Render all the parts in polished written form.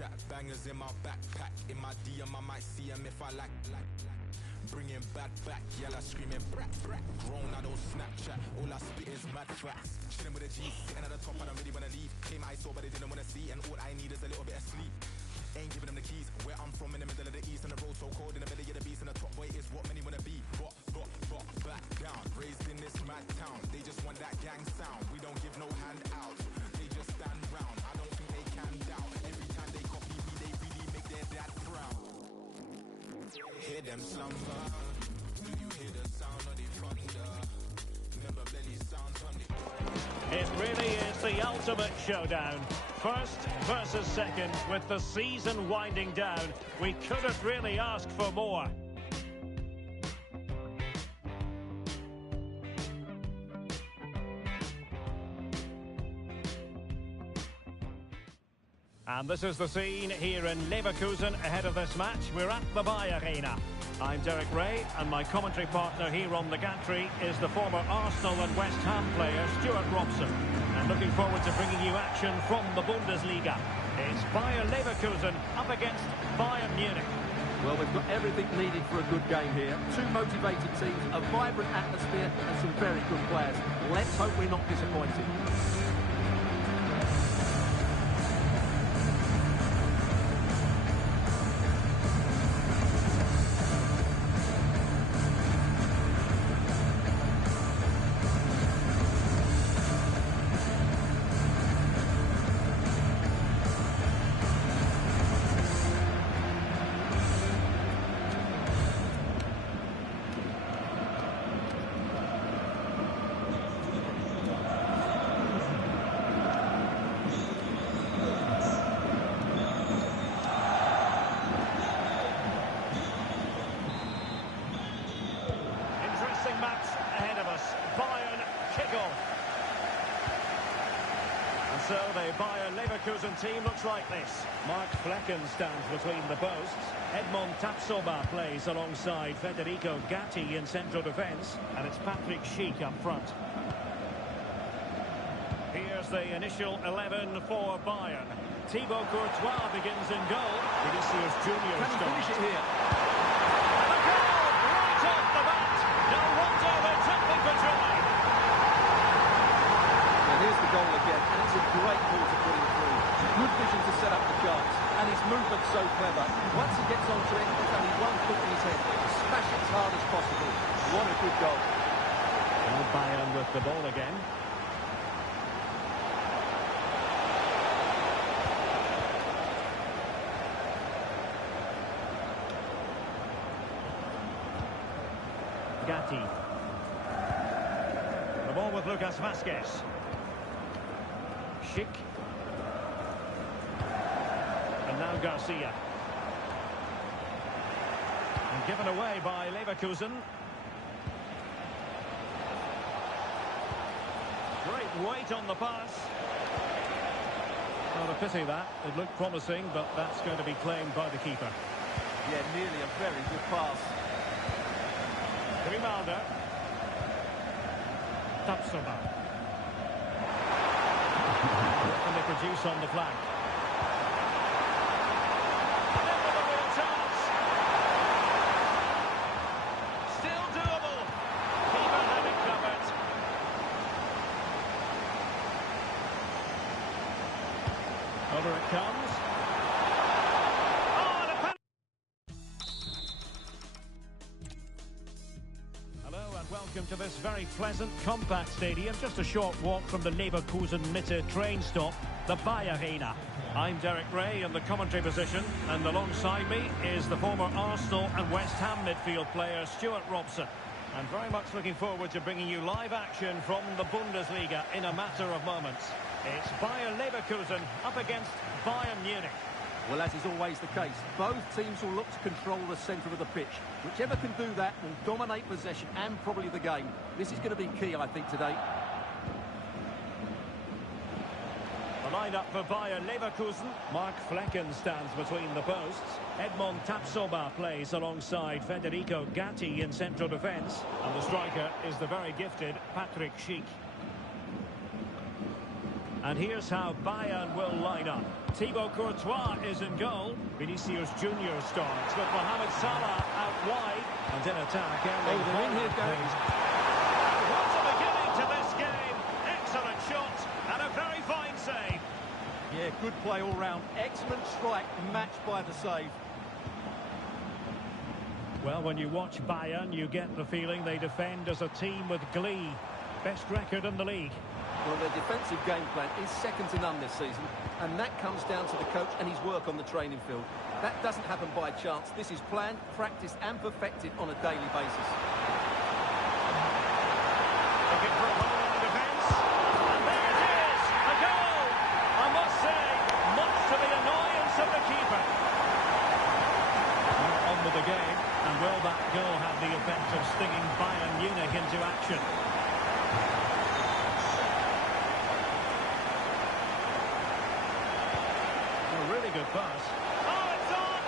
Snapchat, bangers in my backpack. In my DM, I might see them if I like. Bringing back, yella screaming, brat. Grown, I don't Snapchat. All I spit is mad facts. Chilling with a G, sitting at the top, I don't really wanna leave. Came I saw, but they didn't wanna see, and all I need is a little bit of sleep. Ain't giving them the keys. Where I'm from, in the middle of the east, and the road so cold, in the middle of the beast, and the top boy is what many wanna be. But, back down. Raised in this mad town. They just want that gang sound. We don't give no handouts. They just stand round. I don't think they can doubt. Every time they copy me, they really make their dad proud. Hear them slumber. Do you hear the sound of the thunder? Never belly sound from the... It really is the ultimate showdown. First versus second, with the season winding down. We couldn't really ask for more. And this is the scene here in Leverkusen ahead of this match. We're at the Bayer Arena. I'm Derek Ray, and my commentary partner here on the gantry is the former Arsenal and West Ham player Stuart Robson. And looking forward to bringing you action from the Bundesliga. It's Bayer Leverkusen up against Bayern Munich. Well, we've got everything needed for a good game here. Two motivated teams, a vibrant atmosphere, and some very good players. Let's hope we're not disappointed. So the Bayer Leverkusen team looks like this. Mark Flecken stands between the posts. Edmond Tapsoba plays alongside Federico Gatti in central defence. And it's Patrick Schick up front. Here's the initial 11 for Bayern. Thibaut Courtois begins in goal. Vinicius Junior Can he finish it here? And a goal right off the bat. No wonder they're jumping for joy. Here's the goal again, and it's a great ball to put him through. Good vision to set up the chance, and his movement's so clever. Once he gets onto it, there's only one foot in his head. Smash it as hard as possible. What a good goal. Well, Bayern with the ball again. Gatti. The ball with Lucas Vazquez. Schick. And now Garcia. And given away by Leverkusen. Great weight on the pass. Not a pity that. It looked promising, but that's going to be claimed by the keeper. Yeah, nearly a very good pass. Grimaldo. Tapsoba. What can they produce on the flank? And in with a real chance. Still doable. Keeper had it covered. Over it comes. Oh, and a penalty. Hello and welcome to this very pleasant, compact stadium. Just a short walk from the Leverkusen Mitte train stop, the Bayer Arena. I'm Derek Ray in the commentary position, and alongside me is the former Arsenal and West Ham midfield player Stuart Robson. And very much looking forward to bringing you live action from the Bundesliga in a matter of moments. It's Bayer Leverkusen up against Bayern Munich. Well, as is always the case, both teams will look to control the centre of the pitch. Whichever can do that will dominate possession and probably the game. This is going to be key, I think, today. The line-up for Bayer Leverkusen. Mark Flecken stands between the posts. Edmond Tapsoba plays alongside Federico Gatti in central defence. And the striker is the very gifted Patrick Schick. And here's how Bayern will line up. Thibaut Courtois is in goal. Vinicius Junior starts with Mohamed Salah out wide. And in attack, Erling they're in here, Gary. What a beginning to this game. Excellent shot and a very fine save. Yeah, good play all round. Excellent strike, matched by the save. Well, when you watch Bayern, you get the feeling they defend as a team with glee. Best record in the league. Well, their defensive game plan is second to none this season, and that comes down to the coach and his work on the training field. That doesn't happen by chance. This is planned, practiced and perfected on a daily basis. Looking for a hole in the defence. And there it is! A goal! I must say, much to the annoyance of the keeper. Well, on with the game, and will that goal have the effect of stinging Bayern Munich into action? Really good pass. Oh, it's on!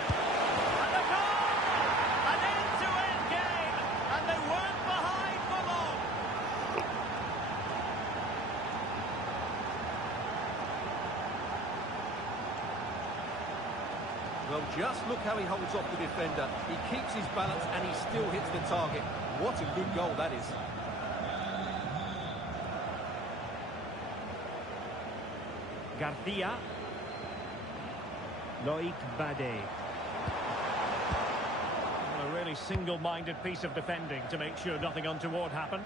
And a goal! An end-to-end game! And they weren't behind for long! Well, just look how he holds off the defender. He keeps his balance and he still hits the target. What a good goal that is. Garcia. Loic Bade. A really single-minded piece of defending to make sure nothing untoward happened.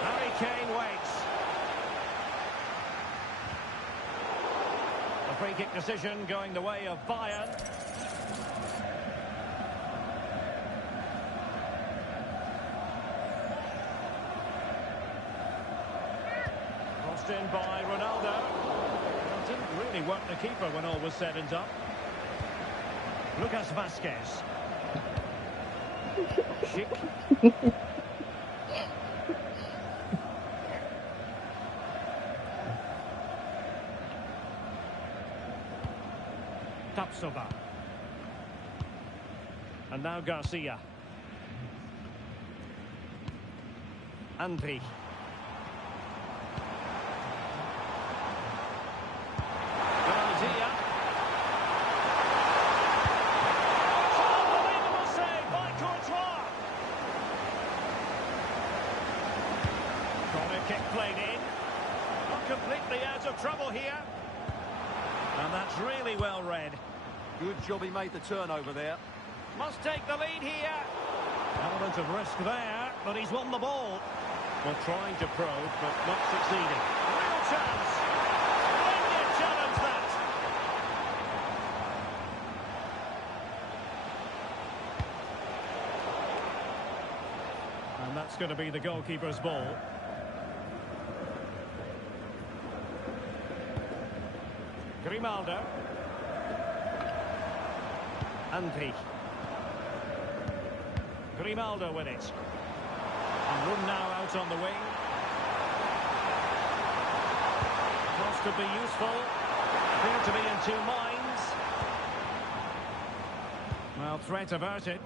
Harry Kane waits. A free-kick decision going the way of Bayern. In by Ronaldo. Well, didn't really work the keeper when all was said and done. Lucas Vazquez. Schick. Tapsoba. And now Garcia. Andri. Unbelievable save by Courtois. Corner kick played in. Not completely out of trouble here. And that's really well read. Good job he made the turnover there. Must take the lead here. Element of risk there, but he's won the ball. Well, trying to probe, but not succeeding. Real chance. Splendid challenge that. And that's going to be the goalkeeper's ball. Grimaldo. Andri. Grimaldo with it. And room now out on the wing. Cross could be useful. Appear to be in two minds. Well, threat averted.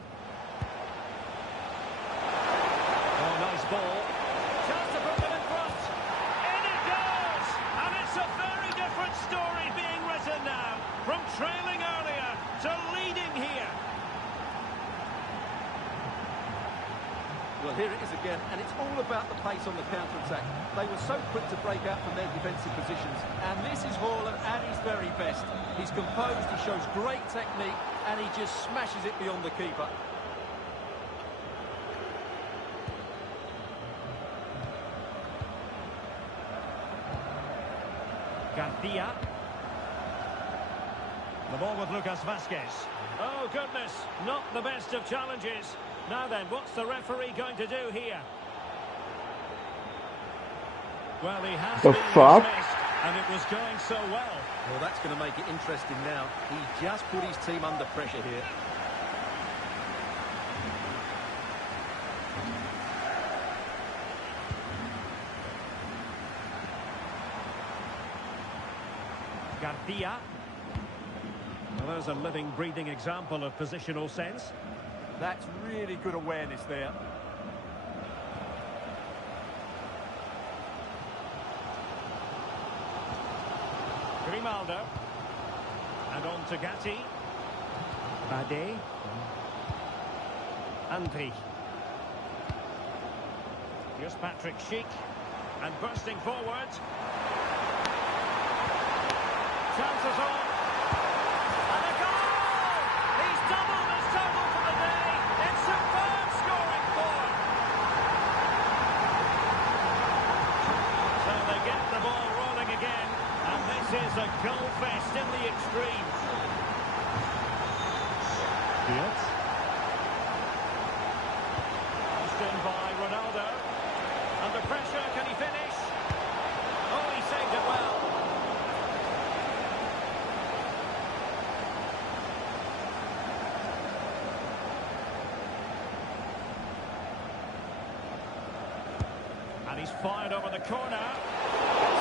Oh, nice ball. Chance to put them in front. In it goes! And it's a very different story being written now. From trailing earlier to leading here. Well, here it is again, and it's all about the pace on the counter-attack. They were so quick to break out from their defensive positions, and this is Haaland at his very best. He's composed, he shows great technique, and he just smashes it beyond the keeper. Garcia. The ball with Lucas Vazquez. Oh, goodness, not the best of challenges. Now then, what's the referee going to do here? Well, he has been dismissed, and it was going so well. Well, that's going to make it interesting now. He just put his team under pressure here. Garcia. Well, there's a living, breathing example of positional sense. That's really good awareness there. Grimaldo. And on to Gatti. Bade. Andri. Here's Patrick Schick. And bursting forward. Chances on. And a goal! He's doubled his total for the day. It's superb scoring form. So they get the ball rolling again. And this is a goal fest in the extreme. Yes. Passed in by Ronaldo. Under pressure, can he finish? Oh, he saved it well. And he's fired over the corner.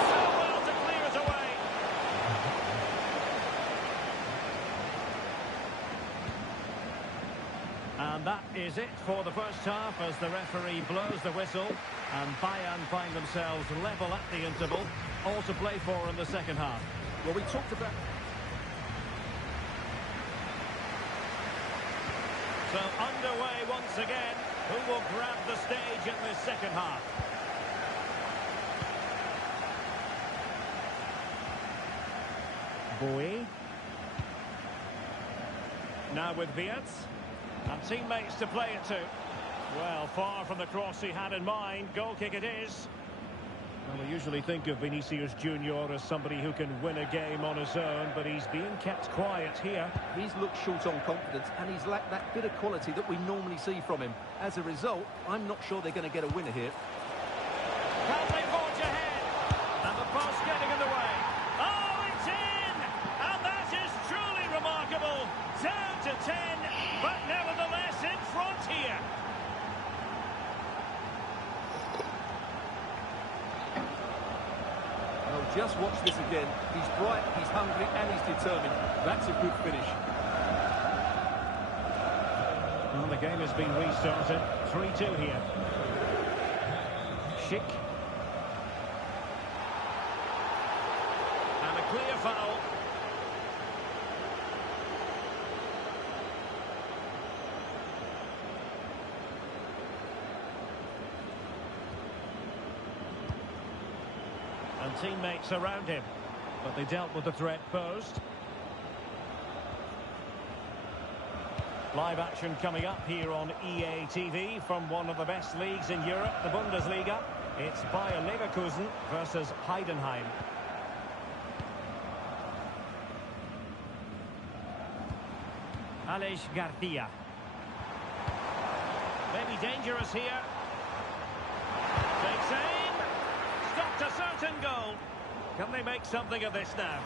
So well to clear it away. And that is it for the first half as the referee blows the whistle. And Bayern find themselves level at the interval. All to play for in the second half. Well, we talked about... So underway once again. Who will grab the stage in this second half? Bowie. Now with Wirtz. And teammates to play it to. Well, far from the cross he had in mind. Goal kick it is. Well, we usually think of Vinicius Junior as somebody who can win a game on his own, but he's being kept quiet here. He's looked short on confidence and he's lacked that bit of quality that we normally see from him. As a result, I'm not sure they're going to get a winner here. Can they forge ahead? And the pass getting in the way. Oh, it's in! And that is truly remarkable. Down to 10, but nevertheless in front here. Well, just watch this again. He's bright, he's hungry, and he's determined. That's a good finish. Well, the game has been restarted. 3-2 here. Schick. And a clear foul. And teammates around him. But they dealt with the threat posed. Live action coming up here on EA TV from one of the best leagues in Europe, the Bundesliga. It's Bayer Leverkusen versus Heidenheim. Aleix Garcia. Maybe dangerous here. Takes aim. Stopped a certain goal. Can they make something of this now?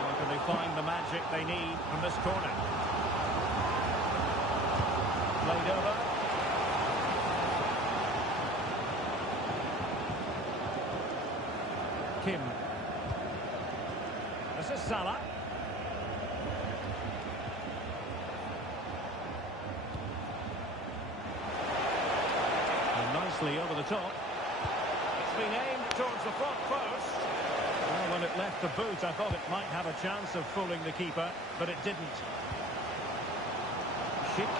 Or can they find the magic they need from this corner? Played over. Kim. This is Salah. And nicely over the top. It's been aimed towards the front post. Well, when it left the boot, I thought it might have a chance of fooling the keeper, but it didn't. Schick.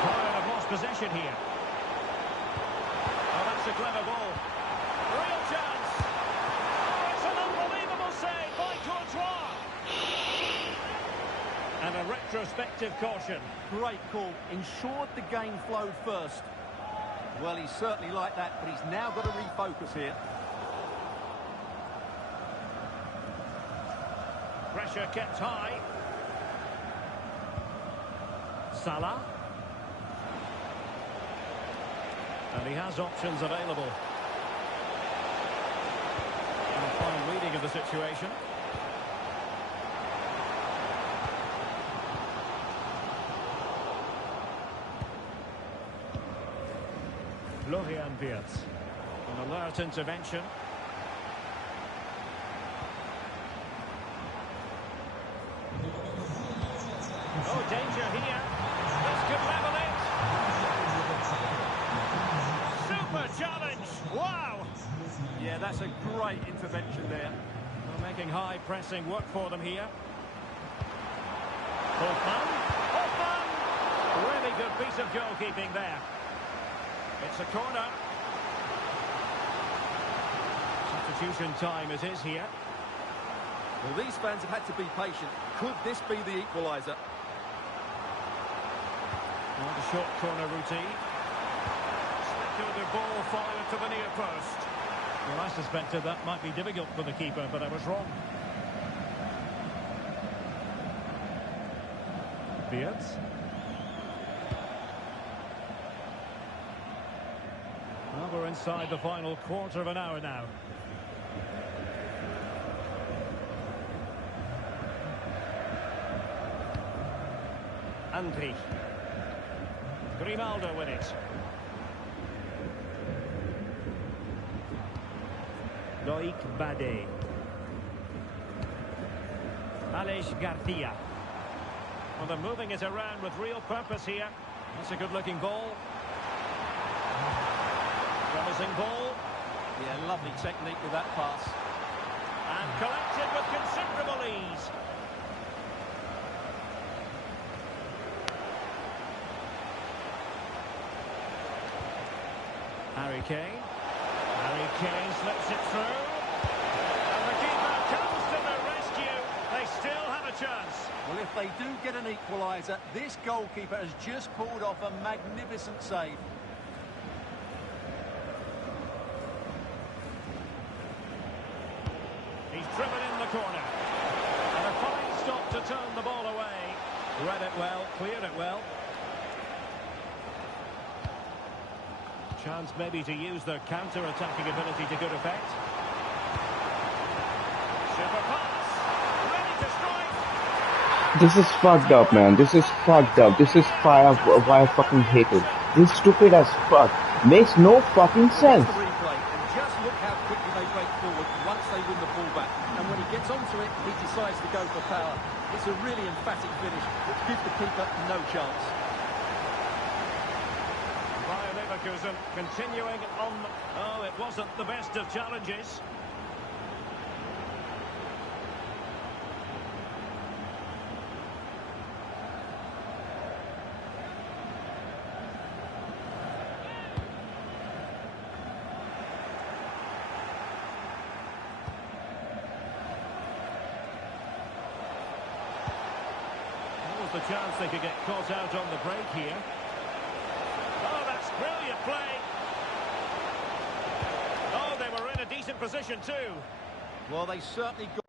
Bayern have lost possession here. Oh, that's a clever ball. Real chance. Oh, it's an unbelievable save by Courtois. And a retrospective caution. Great call. Ensured the game flowed first. Well, he's certainly like that, but he's now got to refocus here. Pressure kept high. Salah. And he has options available. And a fine reading of the situation. Florian Wirtz. An alert intervention. Oh, danger here. This could level it. Super Wow! Yeah, that's a great intervention there. They're making high pressing work for them here. Hoffman! Hoffman! Really good piece of goalkeeping there. It's a corner. Substitution time it is here. Well, these fans have had to be patient. Could this be the equaliser? Well, the short corner routine. The ball fired to the near post. Well, I suspected that might be difficult for the keeper, but I was wrong. Beards. Well, we're inside the final quarter of an hour now. Andri. Grimaldo with it. Loic Bade. Aleix Garcia. Well, they're moving it around with real purpose here. That's a good-looking ball. Promising ball. Yeah, lovely technique with that pass. And collected with considerable ease. Harry Kane. Harry Kane slips it through. And the keeper comes to the rescue. They still have a chance. Well, if they do get an equaliser, this goalkeeper has just pulled off a magnificent save. He's driven in the corner. And a fine stop to turn the ball away. Read it well, cleared it well. Chance maybe to use their counter-attacking ability to good effect. Super pass. Ready to strike. This is fucked up, man. This is fucked up. This is why I fucking hate it. This is stupid as fuck. Makes no fucking sense. The replay, and just look how quickly they break forward once they win the ball back. And when he gets onto it, he decides to go for power. It's a really emphatic finish, which gives the keeper no chance. Bayer Leverkusen continuing on. Oh, it wasn't the best of challenges. The chance they could get caught out on the break here. Oh, that's brilliant play. Oh, they were in a decent position too. Well, they certainly got...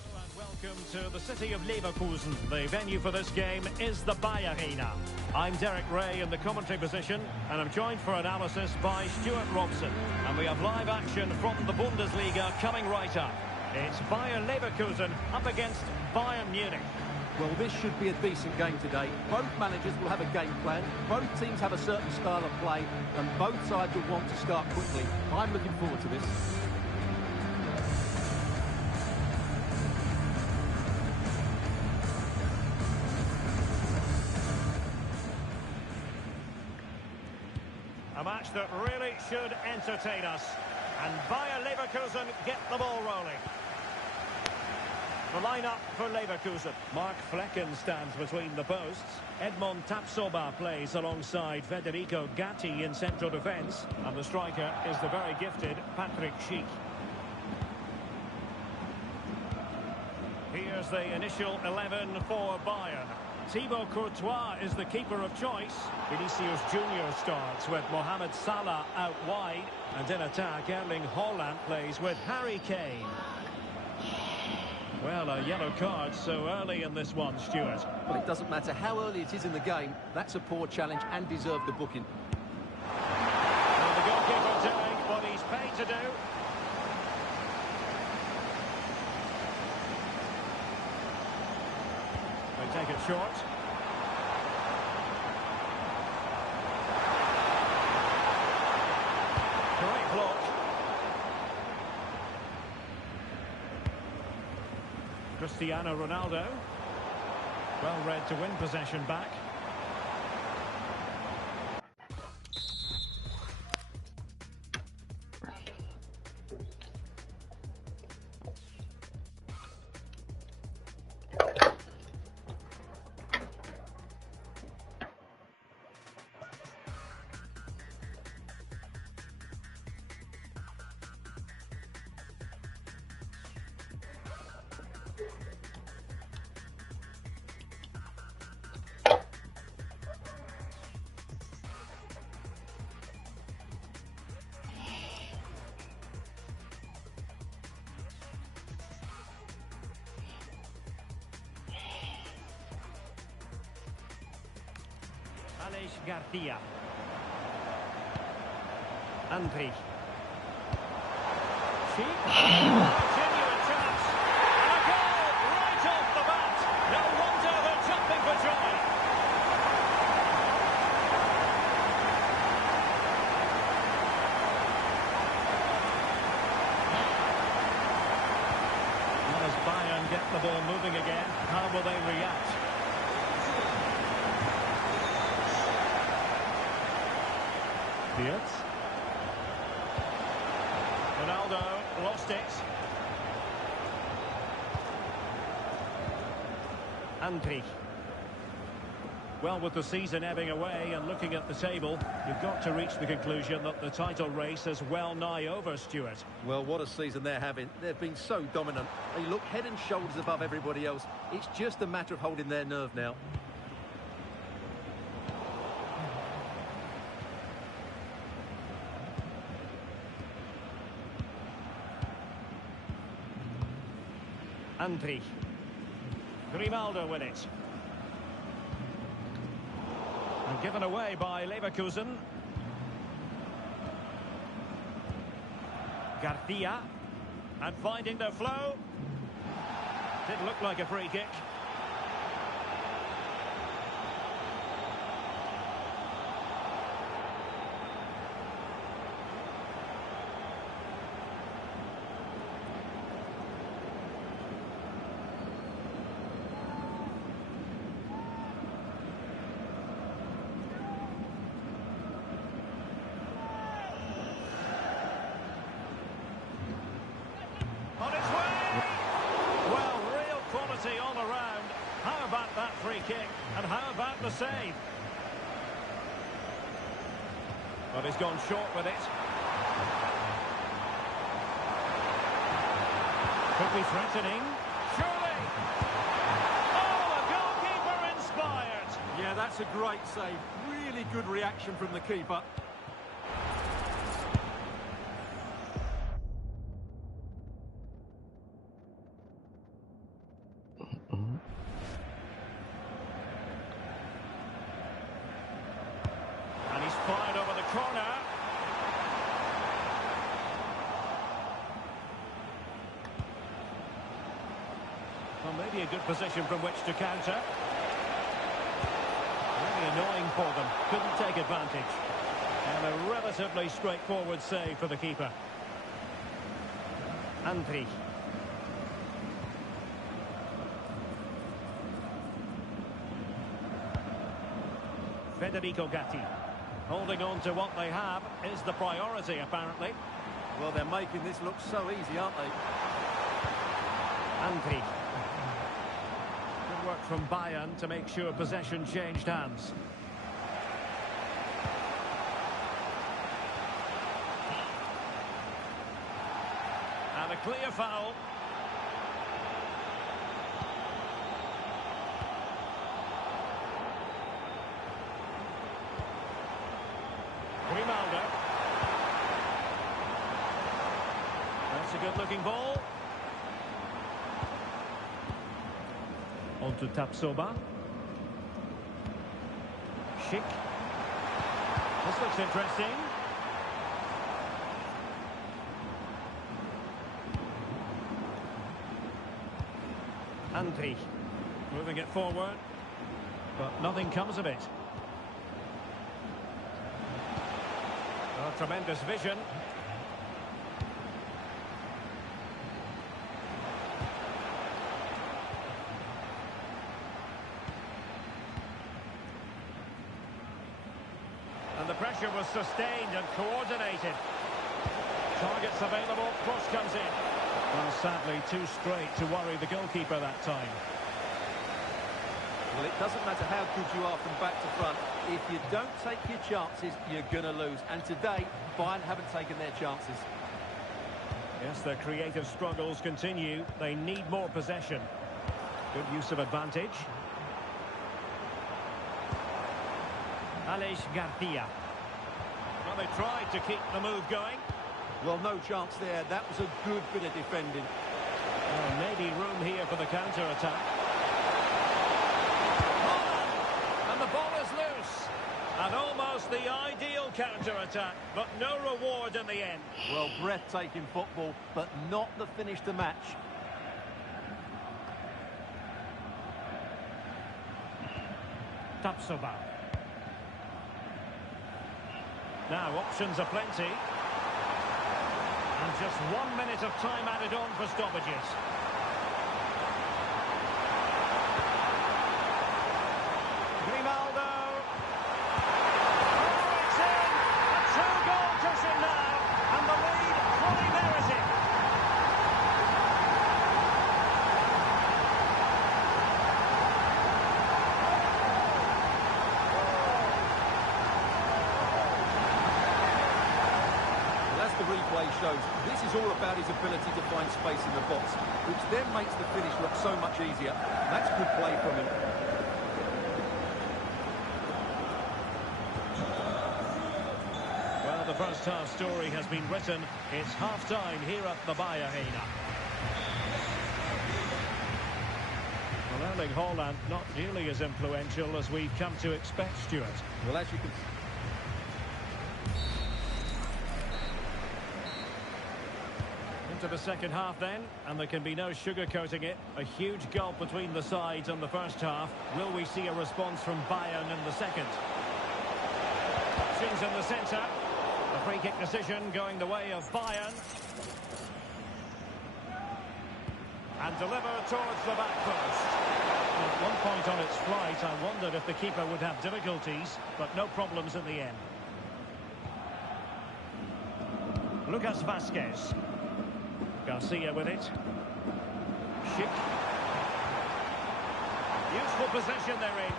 Hello and welcome to the city of Leverkusen. The venue for this game is the Bayer Arena. I'm Derek Ray in the commentary position, and I'm joined for analysis by Stuart Robson. And we have live action from the Bundesliga coming right up. It's Bayer Leverkusen up against Bayern Munich. Well, this should be a decent game today. Both managers will have a game plan. Both teams have a certain style of play, and both sides will want to start quickly. I'm looking forward to this. A match that really should entertain us. And Bayer Leverkusen get the ball rolling. The lineup for Leverkusen. Mark Flecken stands between the posts. Edmond Tapsoba plays alongside Federico Gatti in central defence. And the striker is the very gifted Patrick Schick. Here's the initial 11 for Bayern. Thibaut Courtois is the keeper of choice. Vinicius Junior starts with Mohamed Salah out wide. And in attack, Erling Haaland plays with Harry Kane. Well, a yellow card so early in this one, Stuart. Well, it doesn't matter how early it is in the game. That's a poor challenge and deserved the booking. Well, the goalkeeper doing what he's paid to do. They take it short. Great block. Cristiano Ronaldo. Well read to win possession back. Aleix Garcia. Andri. Sheep. Genuine chance. And a goal right off the bat. No wonder they're jumping for joy. Well, as Bayern get the ball moving again, how will they react? Fields. Ronaldo lost it. Andri. Well, with the season ebbing away and looking at the table, you've got to reach the conclusion that the title race is well nigh over, Stuart. Well, what a season they're having. They've been so dominant. They look head and shoulders above everybody else. It's just a matter of holding their nerve now. Andri. Grimaldo with it. And given away by Leverkusen. Garcia. And finding the flow. Didn't look like a free kick. On its way! Well, real quality all around. How about that free kick? And how about the save? But he's gone short with it. Could be threatening. Surely! Oh, the goalkeeper inspired! Yeah, that's a great save. Really good reaction from the keeper. And he's fired over the corner. Well, maybe a good position from which to counter. Really annoying for them. Couldn't take advantage. And a relatively straightforward save for the keeper. Andri. Federico Gatti. Holding on to what they have is the priority, apparently. Well, they're making this look so easy, aren't they? Andri. Good work from Bayern to make sure possession changed hands. And a clear foul. Grimaldo. That's a good-looking ball. On to Tapsoba. Schick. This looks interesting. Andri. Moving it forward. But nothing comes of it. Oh, tremendous vision. And the pressure was sustained and coordinated. Targets available, cross comes in. Well, sadly, too straight to worry the goalkeeper that time. Well, it doesn't matter how good you are from back to front. If you don't take your chances, you're going to lose. And today, Bayern haven't taken their chances. Yes, their creative struggles continue. They need more possession. Good use of advantage. Aleix Garcia. Well, they tried to keep the move going. Well, no chance there. That was a good bit of defending. Well, maybe room here for the counter-attack. And the ball is loose. the ideal counter-attack, but no reward in the end. Well, breathtaking football, but not the finish to match. Tapsoba. Now, options are plenty. And just 1 minute of time added on for stoppages. Grimaldo. Oh, it's in! A two-goal cushion now, and the lead fully merited. The replay shows this is all about his ability to find space in the box, which then makes the finish look so much easier. That's good play from him. Well, the first half story has been written. It's half-time here at the Bayer Arena. Well, Erling Haaland not nearly as influential as we've come to expect, Stuart. Well, as you can... Into the second half then, and there can be no sugarcoating it. A huge gulf between the sides in the first half. Will we see a response from Bayern in the second? Options in the centre. A free kick decision going the way of Bayern. And delivered towards the back post. At one point on its flight, I wondered if the keeper would have difficulties, but no problems in the end. Lucas Vazquez. Garcia with it. Schick. Useful possession they're in.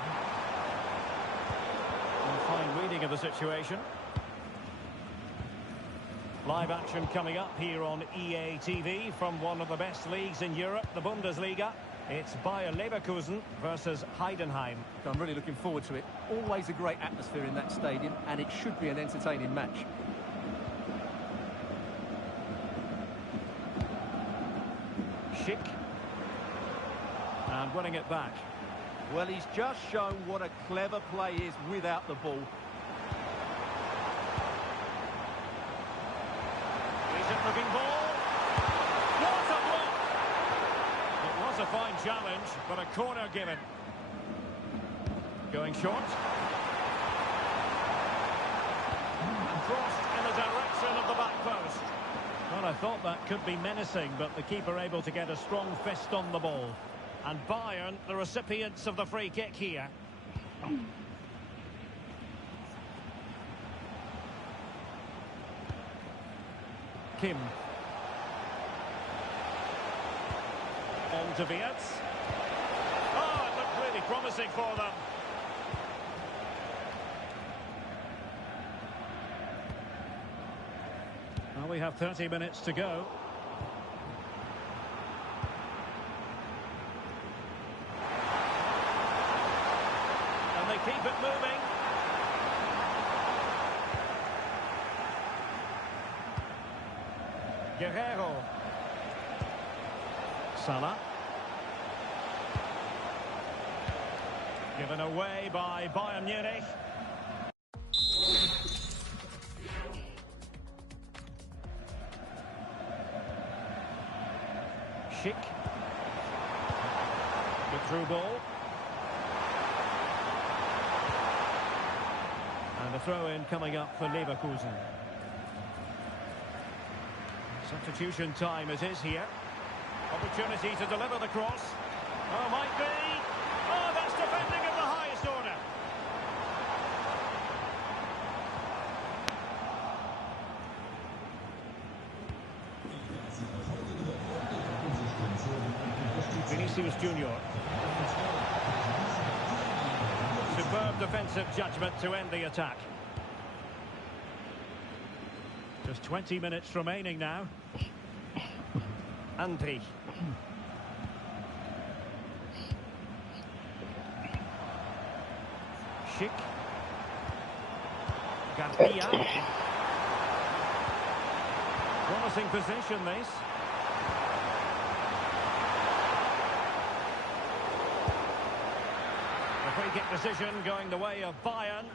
And fine reading of the situation. Live action coming up here on EA TV from one of the best leagues in Europe, the Bundesliga. It's Bayer Leverkusen versus Heidenheim. I'm really looking forward to it. Always a great atmosphere in that stadium, and it should be an entertaining match. Schick. And winning it back. Well, he's just shown what a clever play is without the ball. Decent looking ball. What a block! It was a fine challenge, but a corner given. Going short. And crossed in the direction of the back post. Well, I thought that could be menacing, but the keeper able to get a strong fist on the ball. And Bayern, the recipients of the free kick here. Kim. On to Wirtz. Oh, it looked really promising for them. Well, we have 30 minutes to go. And they keep it moving. Guerrero. Salah. Given away by Bayern Munich. Schick. The through ball. And a throw-in coming up for Leverkusen. Substitution time it is here. Opportunity to deliver the cross. Oh, might be. Oh, that's defending of the highest order. Vinicius Junior. Superb defensive judgment to end the attack. Just 20 minutes remaining now. Andri. Schick. Garcia. Promising position, this. The free kick decision going the way of Bayern.